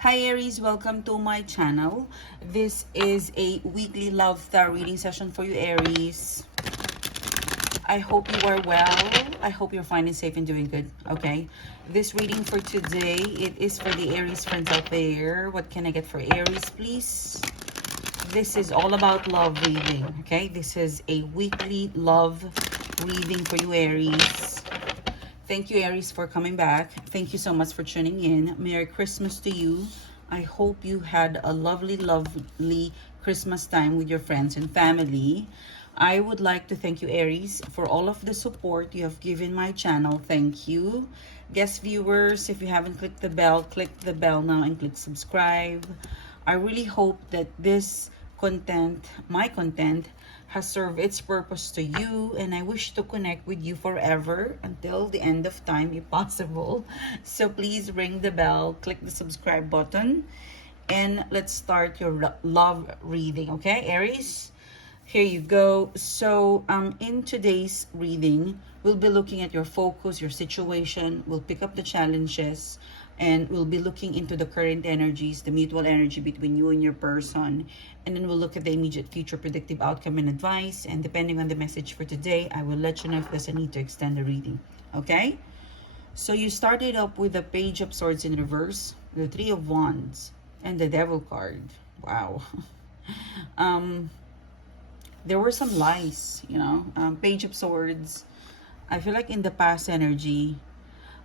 Hi Aries, welcome to my channel. This is a weekly love star reading session for you Aries. I hope you are well. I hope you're fine and safe and doing good. Okay. This reading for today, it is for the Aries friends out there. What can I get for Aries, please? This is all about love reading. Okay. This is a weekly love reading for you Aries. Thank you, Aries, for coming back. Thank you so much for tuning in. Merry Christmas to you. I hope you had a lovely, lovely Christmas time with your friends and family. I would like to thank you, Aries, for all of the support you have given my channel. Thank you. Guest viewers, if you haven't clicked the bell, click the bell now and click subscribe. I really hope that this content, my content, has served its purpose to you, and I wish to connect with you forever until the end of time if possible. So please ring the bell, click the subscribe button, and let's start your love reading. Okay, Aries, here you go. So in today's reading, we'll be looking at your focus, your situation. We'll pick up the challenges, and we'll be looking into the current energies, the mutual energy between you and your person. And then we'll look at the immediate future predictive outcome and advice. And depending on the message for today, I will let you know if there's a need to extend the reading. Okay? So you started up with the Page of Swords in reverse, the Three of Wands, and the Devil card. Wow. There were some lies, Page of Swords. I feel like in the past energy,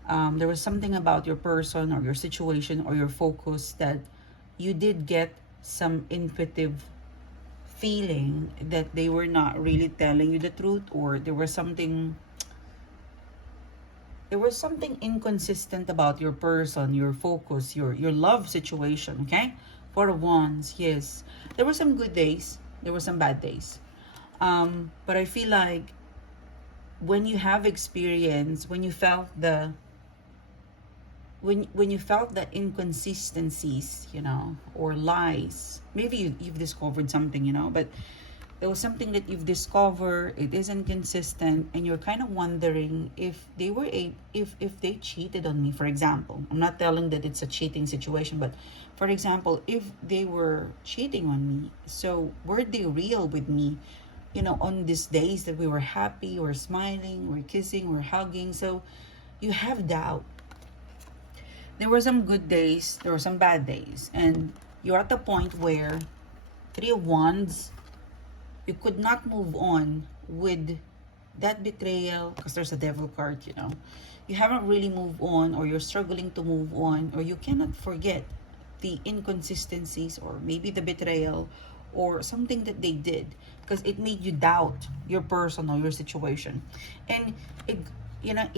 there was something about your person or your situation or your focus that you did get some intuitive feeling that they were not really telling you the truth, or there was something inconsistent about your person, your focus, your love situation. Okay, Four of Wands. Yes, there were some good days, there were some bad days, but I feel like when you have experience, when you felt the inconsistencies, or lies, maybe you've discovered something, but there was something that you've discovered, it isn't consistent, and you're kind of wondering if they were if they cheated on me, for example. I'm not telling that it's a cheating situation, but for example, if they were cheating on me, so were they real with me, on these days that we were happy, we're smiling, we're kissing, we're hugging? So you have doubt. There were some good days, there were some bad days, and you're at the point where Three of Wands, you could not move on with that betrayal because there's a Devil card, You haven't really moved on, or you're struggling to move on, or you cannot forget the inconsistencies, or maybe the betrayal, or something that they did, because it made you doubt your person or your situation. And it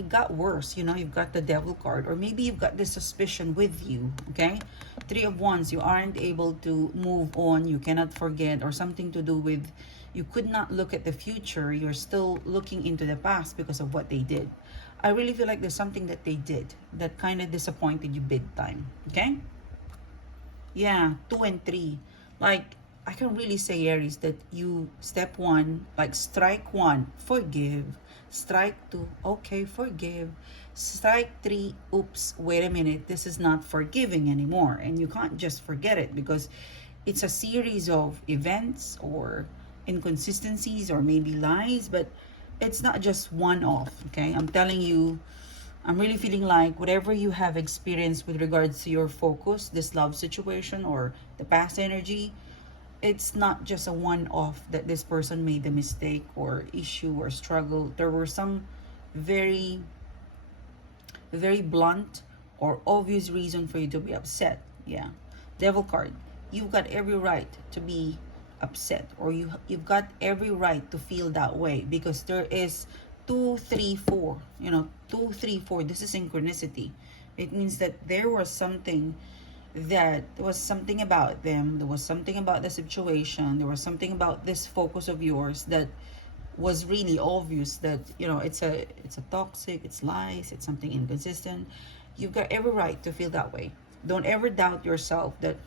got worse. You've got the Devil card, or maybe you've got this suspicion with you. Okay, Three of Wands, you aren't able to move on, you cannot forget, or something to do with you could not look at the future, you're still looking into the past because of what they did. I really feel like there's something that they did that kind of disappointed you big time. Okay, yeah, 2 and 3, like I can really say, Aries, that you, step 1, like strike 1, forgive. Strike 2, okay, forgive. Strike 3, oops, wait a minute, this is not forgiving anymore. And you can't just forget it, because it's a series of events or inconsistencies or maybe lies, but it's not just one off. Okay, I'm telling you, I'm really feeling like whatever you have experienced with regards to your focus, this love situation or the past energy, it's not just a one-off that this person made a mistake or issue or struggle. There were some very, very blunt or obvious reason for you to be upset. Yeah, Devil card. You've got every right to be upset, or you've got every right to feel that way, because there is 2, 3, 4. 2, 3, 4. This is synchronicity. It means that there was something about them, there was something about the situation, there was something about this focus of yours that was really obvious, that it's a toxic, it's lies, it's something inconsistent. You've got every right to feel that way. Don't ever doubt yourself that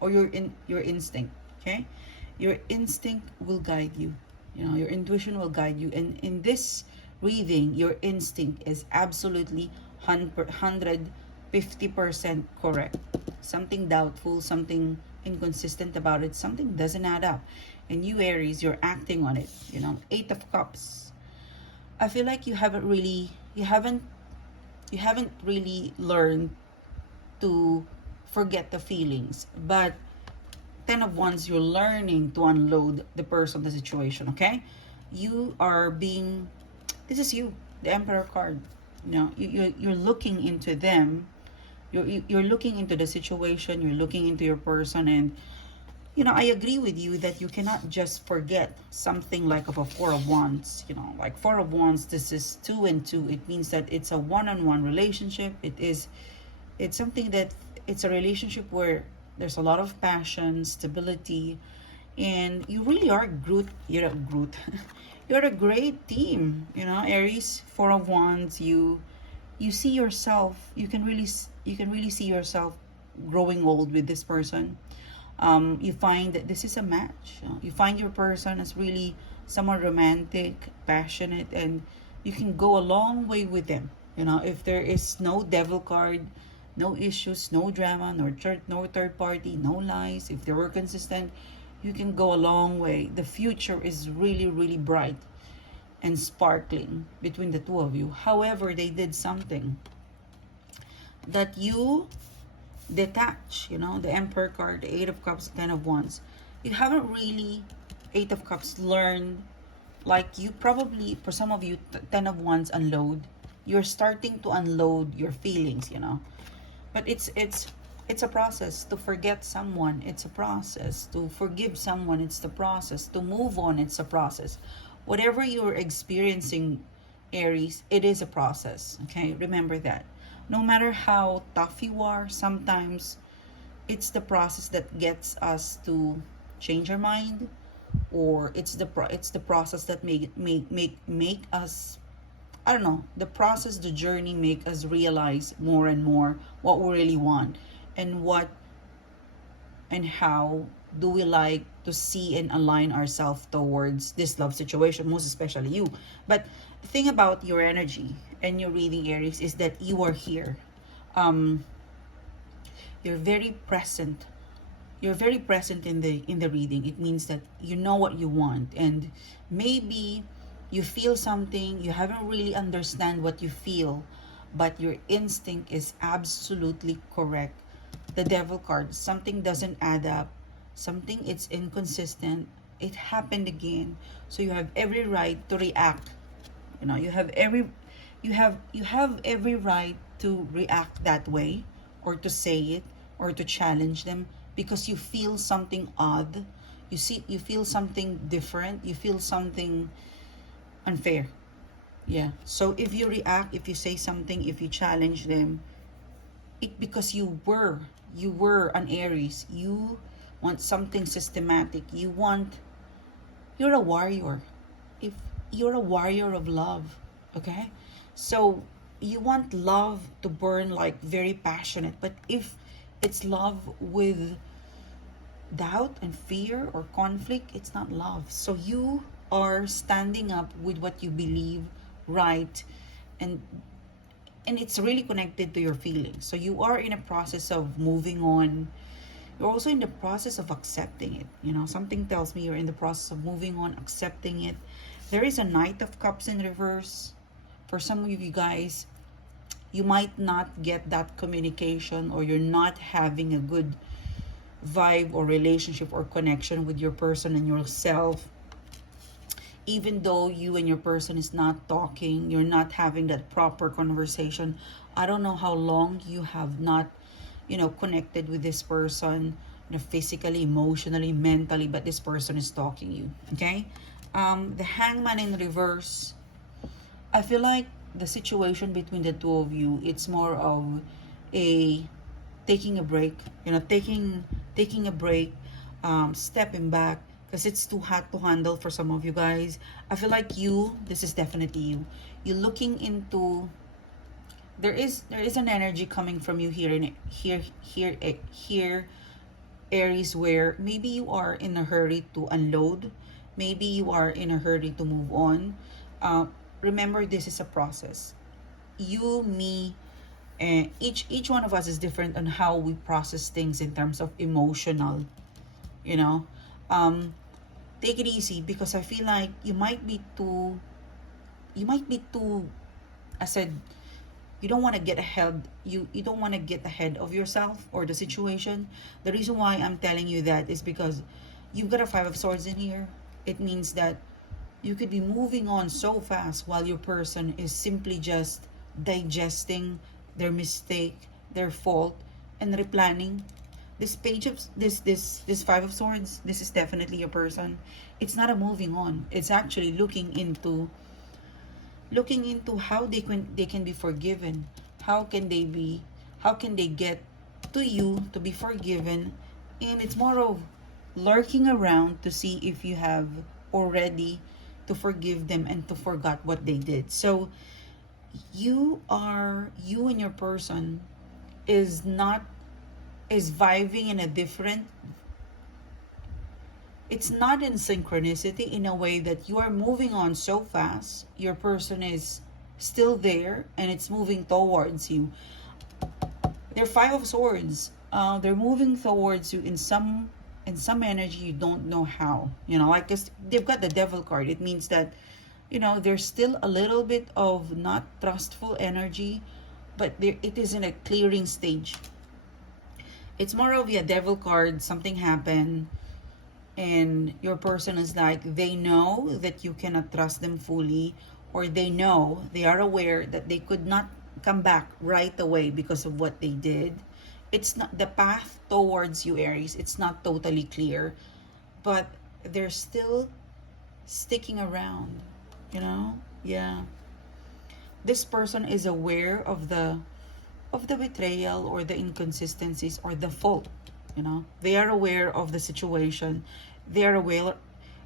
or your instinct. Okay, your instinct will guide you. Your intuition will guide you, and in this reading, your instinct is absolutely 150% correct. something doubtful, something inconsistent about it, something doesn't add up. And you, Aries, you're acting on it. You know, Eight of Cups. I feel like you haven't really learned to forget the feelings. But Ten of Wands, you're learning to unload the person, the situation, okay? You are being, this is you, the Emperor card. You know, you're looking into them. You're looking into the situation, you're looking into your person, and you know, I agree with you that you cannot just forget something like of a Four of Wands. You know, like Four of Wands, this is 2 and 2. It means that it's a one-on-one relationship. It's something that, it's a relationship where there's a lot of passion, stability, and you really are Groot. You're a Groot. You're a great team. You know, Aries, Four of Wands. You see yourself. You can really see yourself growing old with this person. You find that this is a match. You find your person as really someone romantic, passionate, and you can go a long way with them. You know, if there is no devil card, no issues, no drama, no third party, no lies, if they were consistent, you can go a long way. The future is really, really bright and sparkling between the two of you. However, they did something that you detach. You know, the Emperor card, the Eight of Cups, Ten of Wands. You haven't really, Eight of Cups, learned, like you probably, for some of you, Ten of Wands unload. You're starting to unload your feelings, you know. But it's a process to forget someone. It's a process to forgive someone. It's the process to move on. It's a process. Whatever you're experiencing, Aries, it is a process. Okay, remember that. No matter how tough you are, sometimes it's the process that gets us to change our mind, or it's the process that make us, I don't know, the process, the journey make us realize more and more what we really want, and what and how do we like to see and align ourselves towards this love situation, most especially you. But the thing about your energy and your reading, Aries, is that you are here. Um, you're very present. You're very present in the reading. It means that you know what you want, and maybe you feel something, you haven't really understand what you feel, but your instinct is absolutely correct. The Devil card, something doesn't add up, something it's inconsistent, it happened again. So you have every right to react. You know, you have every right to react that way, or to say it, or to challenge them, because you feel something odd. You feel something different, you feel something unfair. Yeah. So if you react, if you say something, if you challenge them, it because you were an Aries. You want something systematic. You're a warrior. If you're a warrior of love, okay? So you want love to burn like very passionate, but if it's love with doubt and fear or conflict, it's not love. So you are standing up with what you believe right, and it's really connected to your feelings. So you are in a process of moving on. You're also in the process of accepting it. You know, something tells me you're in the process of moving on, accepting it. There is a Knight of Cups in reverse. For some of you guys, you might not get that communication, or you're not having a good vibe or relationship or connection with your person and yourself. Even though you and your person is not talking, you're not having that proper conversation. I don't know how long you have not, you know, connected with this person, you know, physically, emotionally, mentally, but this person is talking you. Okay. The Hangman in reverse. I feel like the situation between the two of you, it's more of a taking a break, you know, taking a break, stepping back, because it's too hot to handle for some of you guys. I feel like this is definitely you. You're looking into, there is an energy coming from you here, Aries, where maybe you are in a hurry to unload, maybe you are in a hurry to move on. Remember, this is a process. You, me, And each one of us is different on how we process things in terms of emotional, you know. um Take it easy, because I feel like you might be too, I said, you don't want to get ahead, you don't want to get ahead of yourself or the situation. The reason why I'm telling you that is because you've got a five of swords in here. It means that you could be moving on so fast while your person is simply just digesting their mistake, their fault, and replanning. This page of this five of swords, this is definitely a person. It's not a moving on, it's actually looking into how they can be forgiven. How can they get to you to be forgiven. And it's more of lurking around to see if you have already to forgive them and to forgot what they did. So you and your person is not is vibing in a different, it's not in synchronicity, in a way that you are moving on so fast, your person is still there and it's moving towards you. They're five of swords. They're moving towards you in some energy, you don't know how, like, 'cause they've got the devil card. It means that, there's still a little bit of not trustful energy, but it is in a clearing stage. It's more of a devil card. Something happened and your person is like, they know that you cannot trust them fully, or they are aware that they could not come back right away because of what they did. It's not the path towards you, Aries, it's not totally clear, but they're still sticking around, yeah. This person is aware of the betrayal or the inconsistencies or the fault. They are aware of the situation. They are aware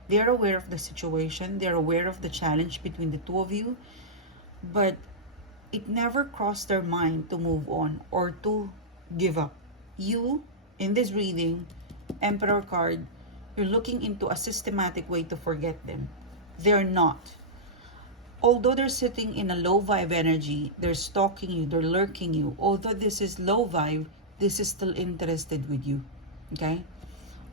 of the situation. They're aware of the challenge between the two of you, but it never crossed their mind to move on or to give up. You, in this reading, Emperor card, you're looking into a systematic way to forget them. They're not. Although they're sitting in a low vibe energy, they're stalking you, they're lurking you. Although this is low vibe, this is still interested with you. Okay?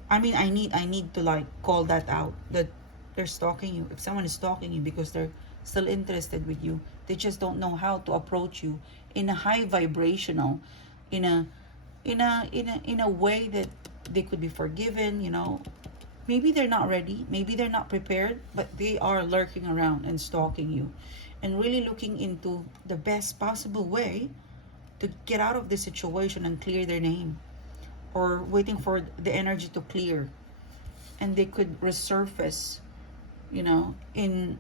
I mean, I need to like call that out, that they're stalking you. If someone is stalking you because they're still interested with you, they just don't know how to approach you in a high vibrational, in a way that they could be forgiven. Maybe they're not ready, maybe they're not prepared, but they are lurking around and stalking you and really looking into the best possible way to get out of the situation and clear their name, or waiting for the energy to clear and they could resurface, in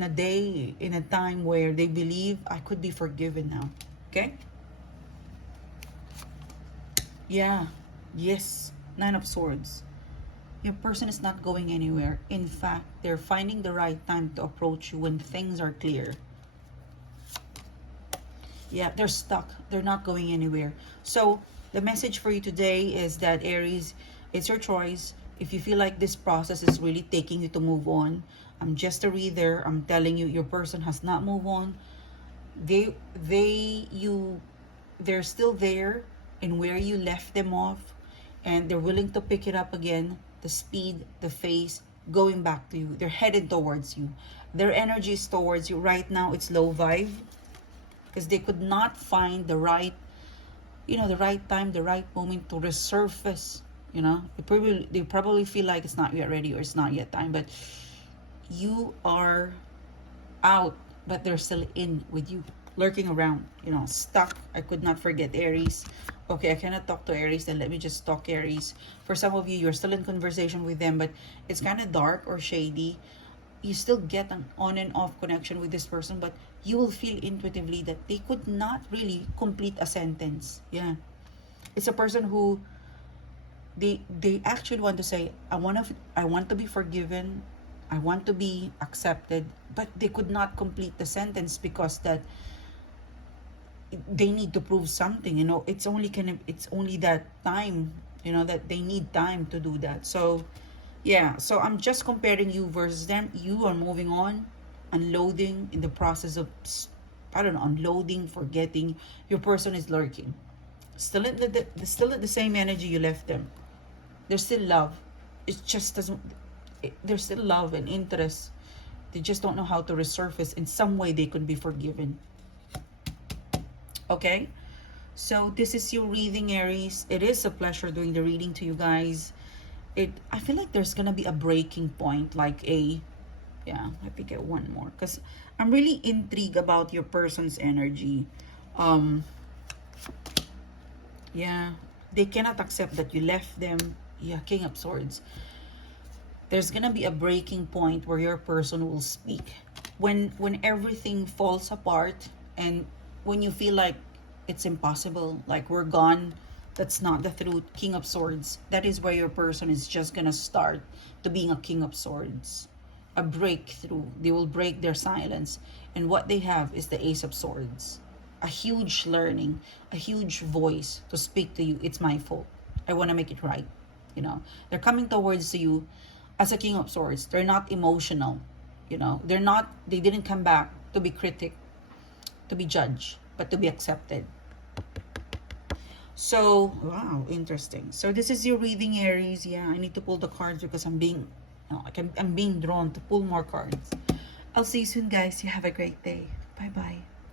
a day, in a time where they believe, I could be forgiven now. Okay? Yeah. Yes. Nine of Swords. Your person is not going anywhere. In fact, they're finding the right time to approach you when things are clear. Yeah, they're stuck. They're not going anywhere. So the message for you today is that, Aries, it's your choice. If you feel like this process is really taking you to move on, I'm just a reader. I'm telling you, your person has not moved on. They're still there in where you left them off, and they're willing to pick it up again. The speed, the pace, going back to you. They're headed towards you. Their energy is towards you. Right now, it's low vibe because they could not find the right, the right time, the right moment to resurface. They probably feel like it's not yet ready or it's not yet time, but you are out, but they're still in with you, lurking around, stuck. I could not forget Aries. Okay, I cannot talk to Aries, then let me just talk Aries. For some of you, you're still in conversation with them, but it's kind of dark or shady. You still get an on and off connection with this person, but you will feel intuitively that they could not really complete a sentence. Yeah. It's a person who they actually want to say, I want to be forgiven, I want to be accepted, but they could not complete the sentence because that they need to prove something. It's only that time, that they need time to do that. So yeah, so I'm just comparing you versus them. You are moving on, unloading, in the process of I don't know, unloading, forgetting. Your person is lurking. Still at the same energy you left them. There's still love. It just doesn't. There's still love and interest. They just don't know how to resurface. In some way, they could be forgiven. Okay? So this is your reading, Aries. It is a pleasure doing the reading to you guys. I feel like there's gonna be a breaking point, like let me get one more, because I'm really intrigued about your person's energy. Yeah, they cannot accept that you left them. Yeah, King of Swords. There's gonna be a breaking point where your person will speak. When everything falls apart and when you feel like it's impossible, like we're gone, that's not the truth. King of Swords. That is where your person is just gonna start to being a King of Swords. A breakthrough. They will break their silence. And what they have is the Ace of Swords. A huge learning, a huge voice to speak to you. It's my fault. I want to make it right. You know, they're coming towards you as a King of Swords. They're not emotional. You know, they didn't come back to be critic, to be judged, but to be accepted. So, wow, interesting. So this is your reading, Aries. Yeah, I need to pull the cards because I'm being drawn to pull more cards. I'll see you soon, guys. You have a great day. Bye-bye.